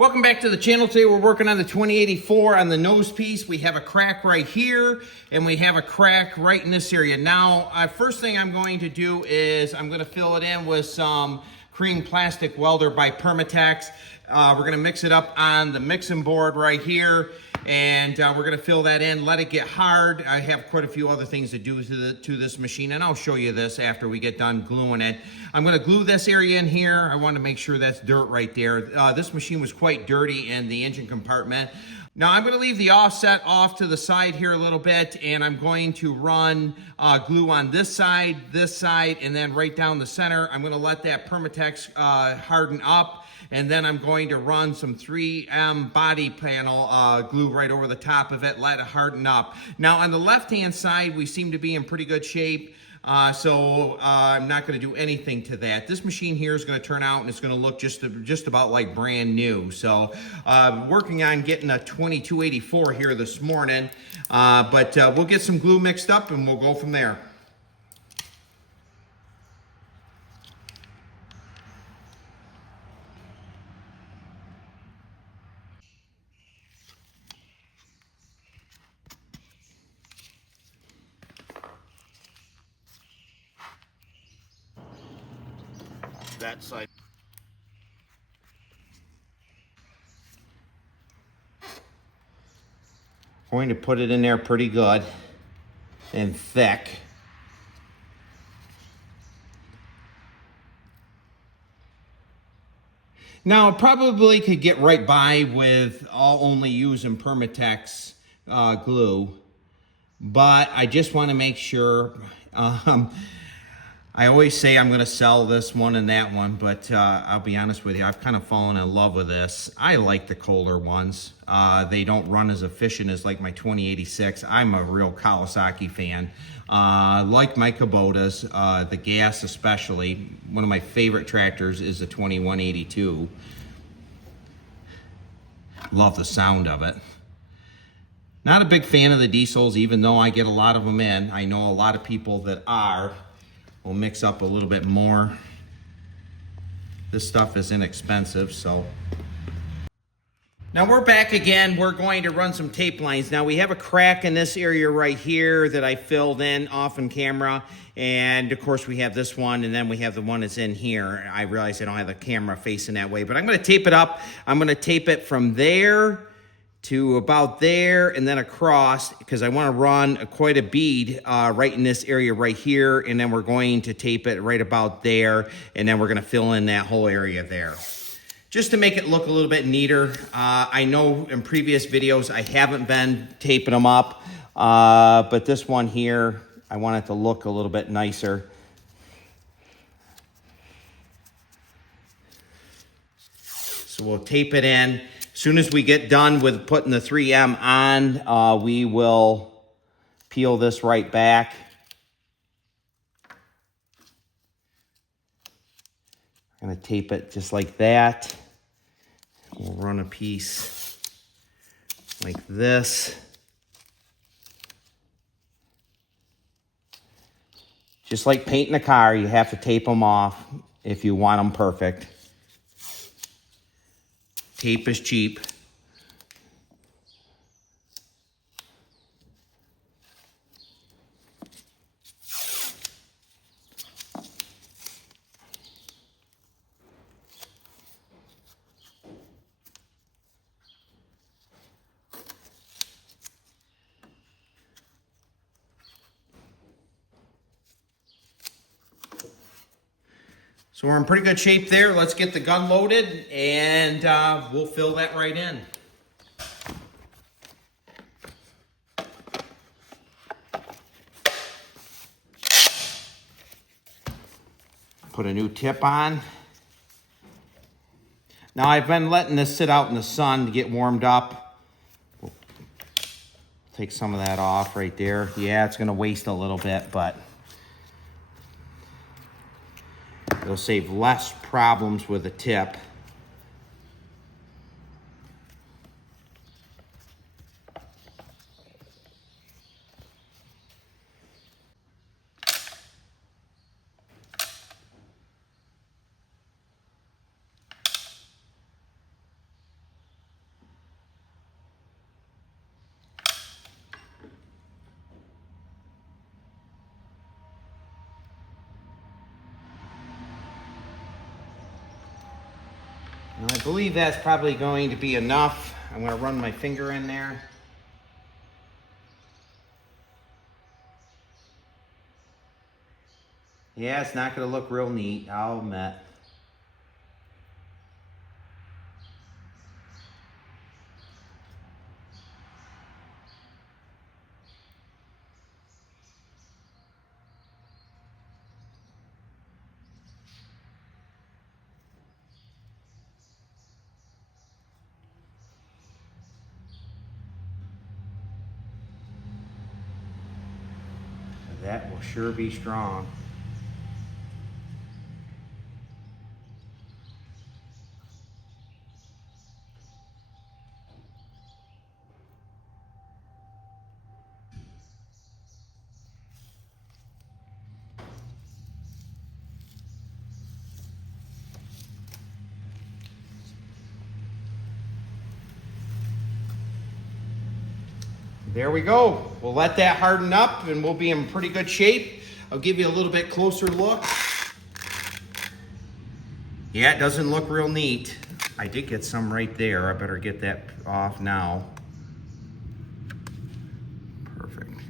Welcome back to the channel. Today we're working on the 2084 on the nose piece. We have a crack right here and we have a crack right in this area. Now, first thing I'm going to do is I'm going to fill it in with some cream plastic welder by Permatex. We're going to mix it up on the mixing board right here, and we're going to fill that in, let it get hard. I have quite a few other things to do to this machine, and I'll show you this after we get done gluing it. I'm going to glue this area in here. I want to make sure that's dirt right there. This machine was quite dirty in the engine compartment. Now I'm going to leave the offset off to the side here a little bit, and I'm going to run glue on this side, and then right down the center. I'm going to let that Permatex harden up, and then I'm going to run some 3M body panel glue right over the top of it, let it harden up. Now on the left-hand side, we seem to be in pretty good shape. So I'm not going to do anything to that. This machine here is going to turn out and it's going to look just about like brand new. So working on getting a 2284 here this morning, but we'll get some glue mixed up and we'll go from there. That side. Going to put it in there pretty good and thick. Now, I probably could get right by with only using Permatex glue, but I just want to make sure. I always say I'm going to sell this one and that one, but I'll be honest with you, I've kind of fallen in love with this. I like the Kohler ones. They don't run as efficient as like my 2086. I'm a real Kawasaki fan. Like my Kubotas, the gas especially. One of my favorite tractors is the 2182. Love the sound of it. Not a big fan of the diesels, even though I get a lot of them in. I know a lot of people that are. We'll mix up a little bit more. This stuff is inexpensive, so. Now we're back again. We're going to run some tape lines. Now we have a crack in this area right here that I filled in off in camera. And of course we have this one, and then we have the one that's in here. I realize I don't have the camera facing that way, but I'm gonna tape it up. I'm gonna tape it from there to about there and then across, because I want to run quite a bead right in this area right here, and then we're going to tape it right about there, and then we're going to fill in that whole area there just to make it look a little bit neater. I know in previous videos I haven't been taping them up, but this one here I want it to look a little bit nicer. So we'll tape it in. As soon as we get done with putting the 3M on, we will peel this right back. I'm going to tape it just like that. We'll run a piece like this. Just like painting a car, you have to tape them off if you want them perfect. Tape is cheap. So we're in pretty good shape there. Let's get the gun loaded and we'll fill that right in. Put a new tip on. Now I've been letting this sit out in the sun to get warmed up. We'll take some of that off right there. Yeah, it's gonna waste a little bit, but it'll save less problems with the tip. believe that's probably going to be enough. I'm going to run my finger in there. Yeah, it's not going to look real neat, I'll admit. That will sure be strong. There we go. We'll let that harden up and we'll be in pretty good shape. I'll give you a little bit closer look. Yeah, it doesn't look real neat. I did get some right there. I better get that off now. Perfect.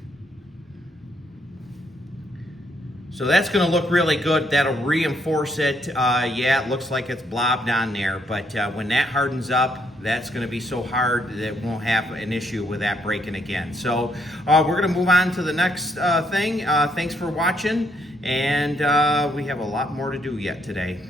So that's gonna look really good. That'll reinforce it. Yeah, it looks like it's blobbed on there, but when that hardens up, that's gonna be so hard that it won't have an issue with that breaking again. So we're gonna move on to the next thing. Thanks for watching, and we have a lot more to do yet today.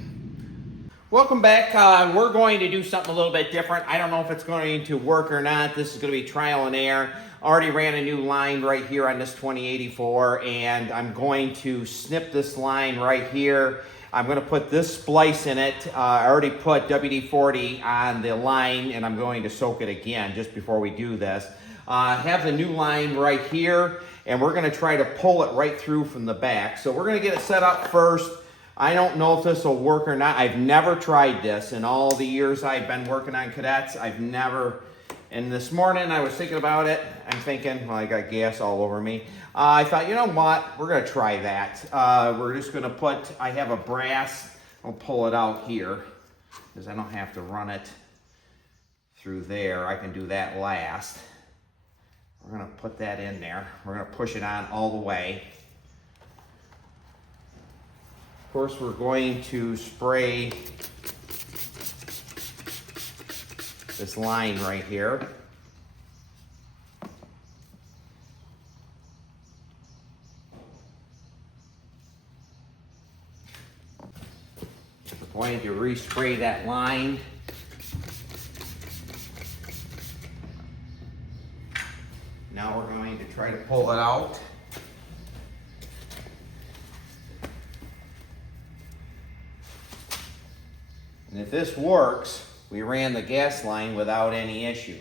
Welcome back. We're going to do something a little bit different. I don't know if it's going to work or not. This is going to be trial and error. Already ran a new line right here on this 2084, and I'm going to snip this line right here. I'm going to put this splice in it. I already put WD-40 on the line, and I'm going to soak it again just before we do this. Have the new line right here, and we're going to try to pull it right through from the back. So we're going to get it set up first. I don't know if this will work or not. I've never tried this in all the years I've been working on cadets. I've never, and this morning I was thinking about it. I'm thinking, well, I got gas all over me. I thought, you know what, we're gonna try that. We're just gonna put, I have a brass, I'll pull it out here, because I don't have to run it through there. I can do that last. We're gonna put that in there. We're gonna push it on all the way. Of course, we're going to spray this line right here. We're going to respray that line. Now we're going to try to pull it out. And if this works, we ran the gas line without any issue.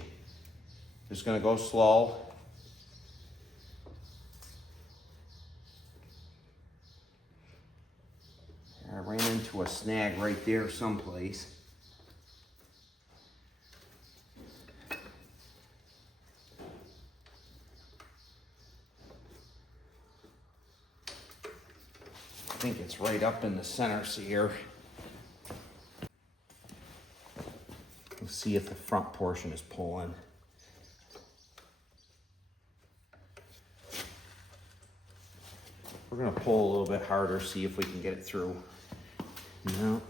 Just gonna go slow. I ran into a snag right there someplace. I think it's right up in the center here. Let's see if the front portion is pulling. We're gonna pull a little bit harder, see if we can get it through. No.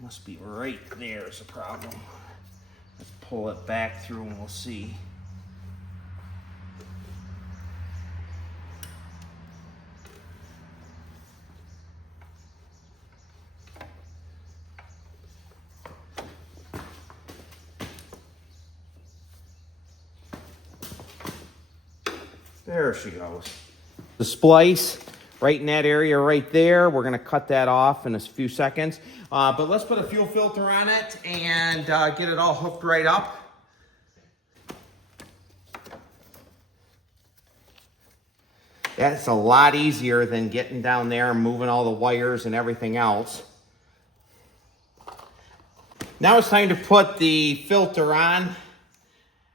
Must be right there is a problem. Let's pull it back through and we'll see. There she goes. The splice right in that area right there. We're gonna cut that off in a few seconds. But let's put a fuel filter on it and get it all hooked right up. That's a lot easier than getting down there and moving all the wires and everything else. Now it's time to put the filter on.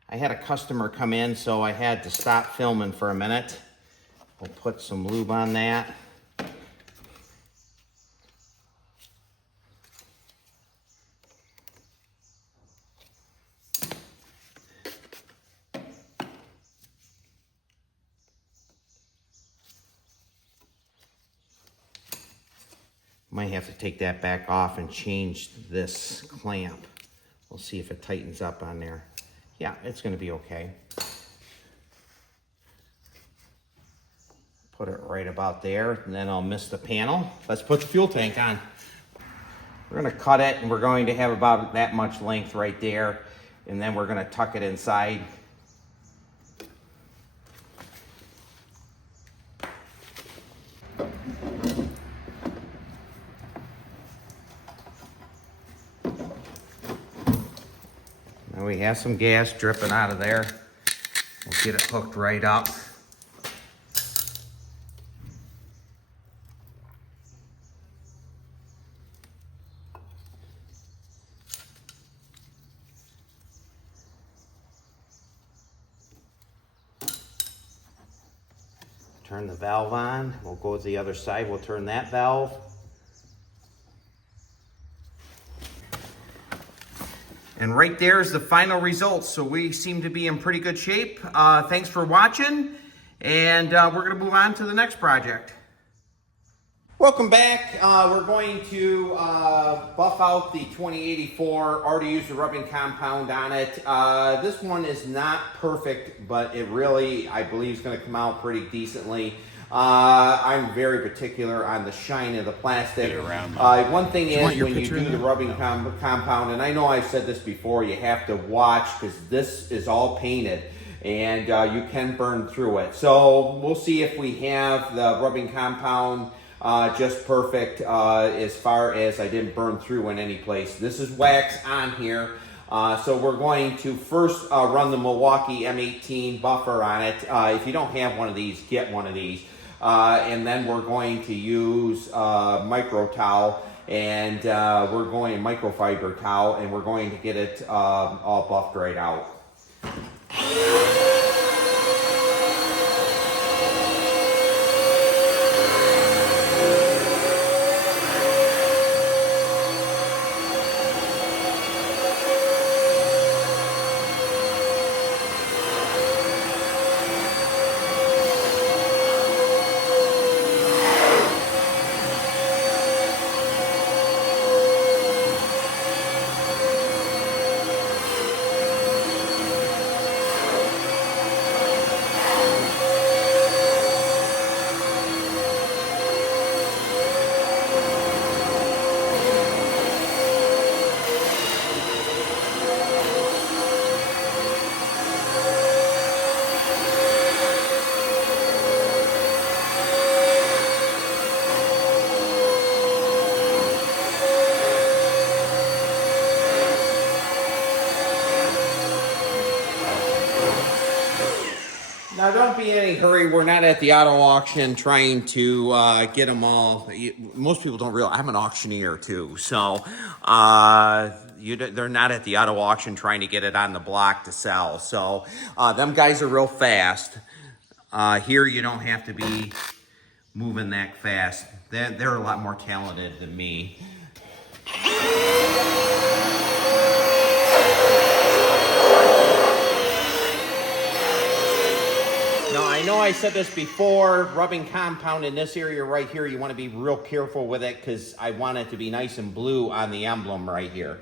I had a customer come in, so I had to stop filming for a minute. We'll put some lube on that. Might have to take that back off and change this clamp. We'll see if it tightens up on there. Yeah, it's gonna be okay. Put it right about there, and then I'll miss the panel. Let's put the fuel tank on. We're gonna cut it, and we're going to have about that much length right there, and then we're gonna tuck it inside. Now we have some gas dripping out of there. We'll get it hooked right up. Turn the valve on. We'll go to the other side. We'll turn that valve. And right there is the final result. So we seem to be in pretty good shape. Thanks for watching. And we're going to move on to the next project. Welcome back. We're going to buff out the 2084. Already used the rubbing compound on it. This one is not perfect, but it really, I believe, is going to come out pretty decently. I'm very particular on the shine of the plastic. One thing is when you do the rubbing compound, and I know I've said this before, you have to watch because this is all painted and you can burn through it. So we'll see if we have the rubbing compound just perfect as far as I didn't burn through in any place. This is wax on here. So we're going to first run the Milwaukee M18 buffer on it. If you don't have one of these, get one of these. And then we're going to use micro towel and we're going microfiber towel and we're going to get it all buffed right out. Now, don't be in any hurry. We're not at the auto auction trying to get them all. Most people don't realize I'm an auctioneer too. So they're not at the auto auction trying to get it on the block to sell. So them guys are real fast. Here you don't have to be moving that fast. They're a lot more talented than me. Now, I know I said this before, rubbing compound in this area right here, you want to be real careful with it because I want it to be nice and blue on the emblem right here.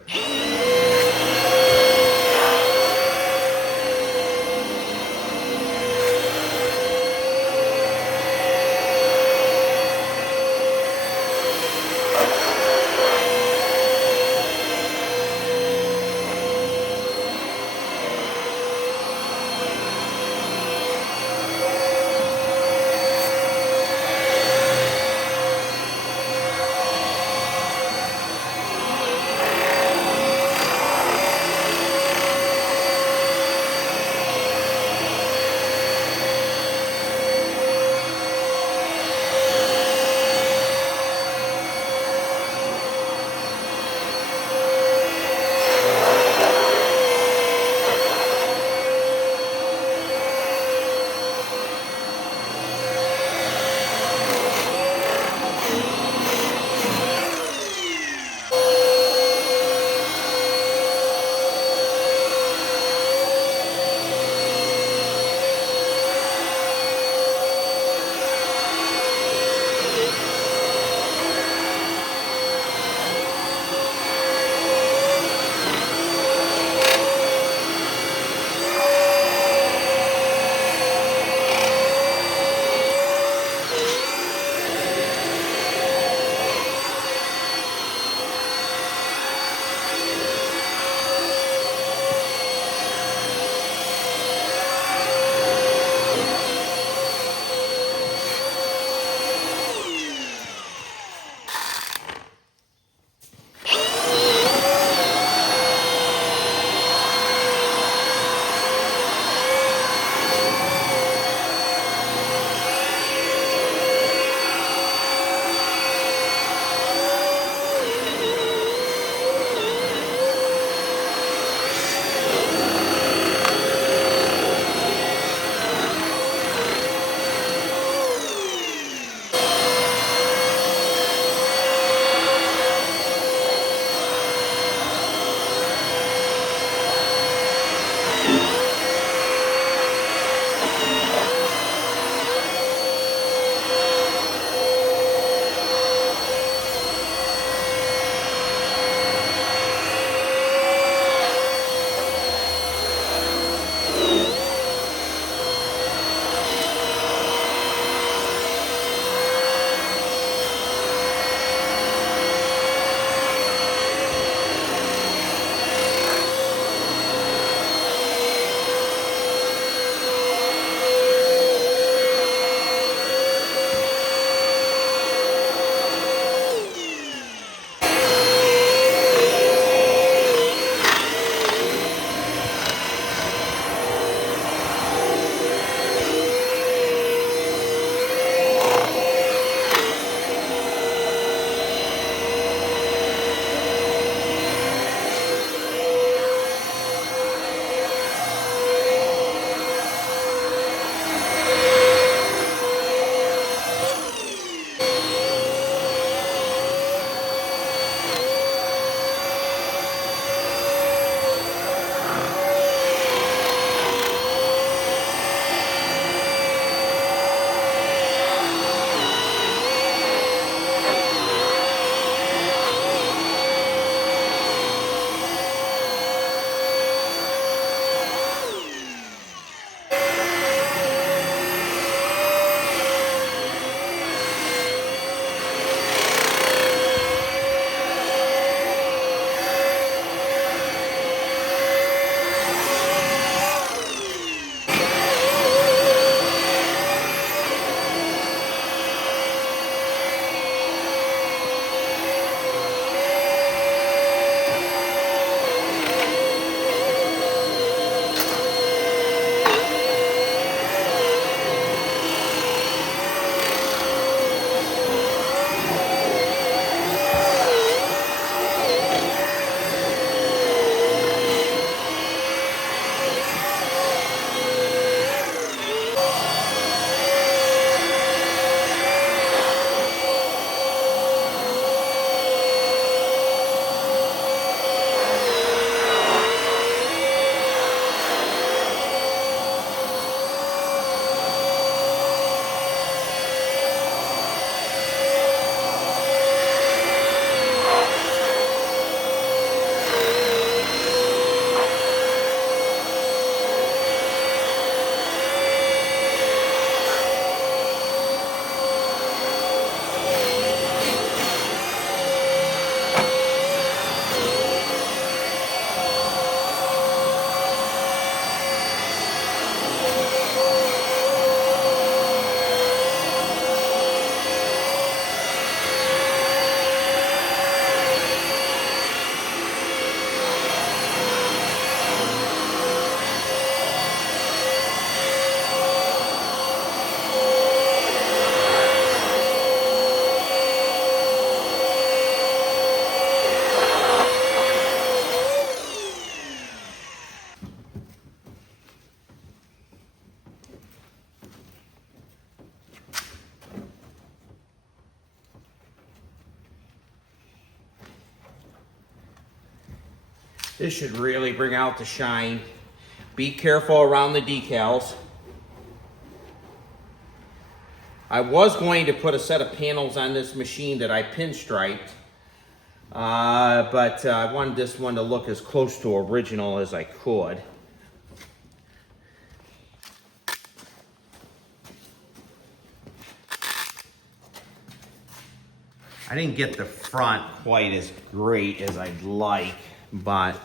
This should really bring out the shine. Be careful around the decals. I was going to put a set of panels on this machine that I pinstriped, but I wanted this one to look as close to original as I could. I didn't get the front quite as great as I'd like, but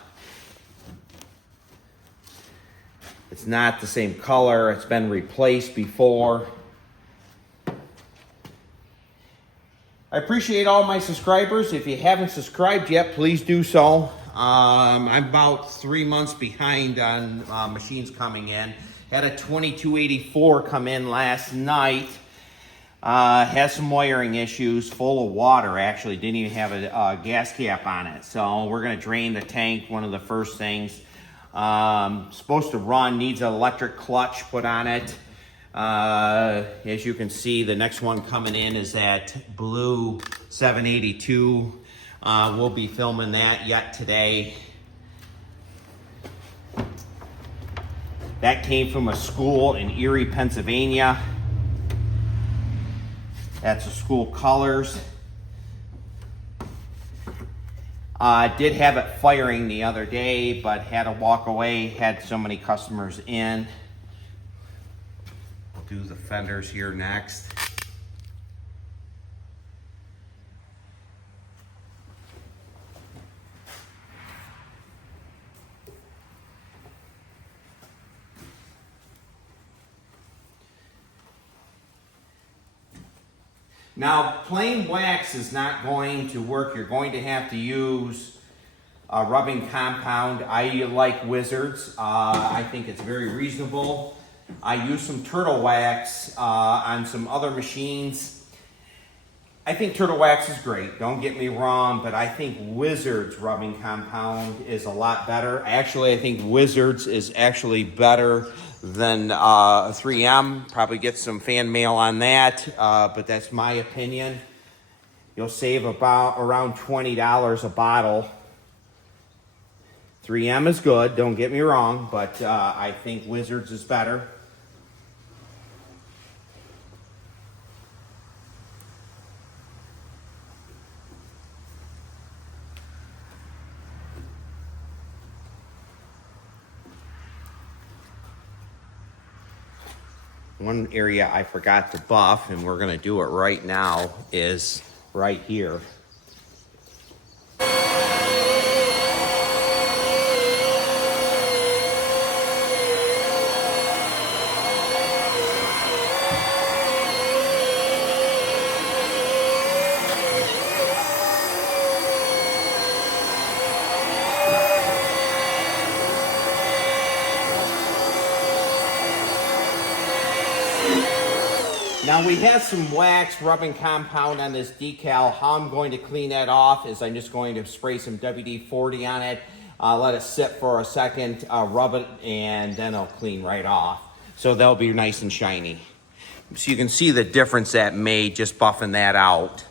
it's not the same color. It's been replaced before. I appreciate all my subscribers. If you haven't subscribed yet, please do so. I'm about 3 months behind on machines coming in. Had a 2284 come in last night. Has some wiring issues, full of water actually, didn't even have a gas cap on it. So we're gonna drain the tank, one of the first things. Supposed to run, needs an electric clutch put on it. As you can see, the next one coming in is that blue 782. We'll be filming that yet today. That came from a school in Erie, Pennsylvania. That's the school colors. Did have it firing the other day, but had to walk away, had so many customers in. We'll do the fenders here next. Now, plain wax is not going to work. You're going to have to use a rubbing compound. I like Wizards. I think it's very reasonable. I use some turtle wax on some other machines. I think turtle wax is great, don't get me wrong, but I think Wizards rubbing compound is a lot better. Actually, I think Wizards is actually better than 3M. Probably get some fan mail on that, but that's my opinion. You'll save about around $20 a bottle. 3M is good, don't get me wrong, but I think Wizards is better. One area I forgot to buff, and we're gonna do it right now, is right here. Now we have some wax rubbing compound on this decal. How I'm going to clean that off is I'm just going to spray some WD-40 on it, let it sit for a second, rub it, and then it'll clean right off. So they'll be nice and shiny. So you can see the difference that made just buffing that out.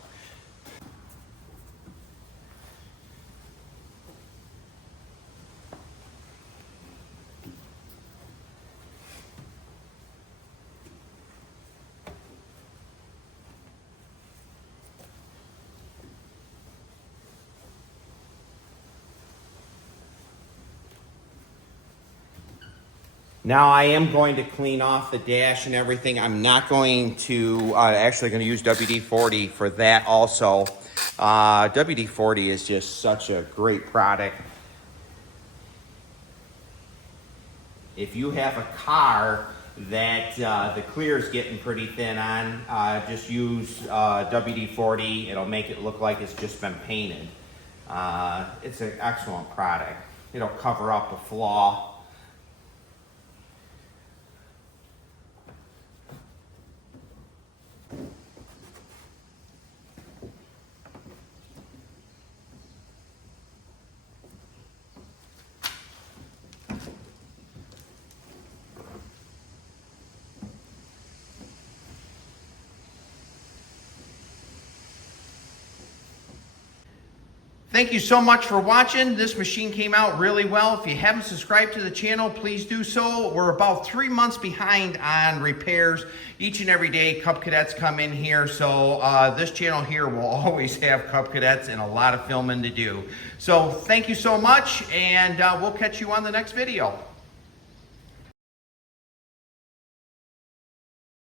Now I am going to clean off the dash and everything. I'm not going to, actually going to use WD-40 for that also. WD-40 is just such a great product. If you have a car that the clear is getting pretty thin on, just use WD-40. It'll make it look like it's just been painted. It's an excellent product. It'll cover up a flaw. Thank you so much for watching. This machine came out really well. If you haven't subscribed to the channel, please do so. We're about 3 months behind on repairs. Each and every day, Cub Cadets come in here, so this channel here will always have Cub Cadets and a lot of filming to do. So thank you so much, and we'll catch you on the next video.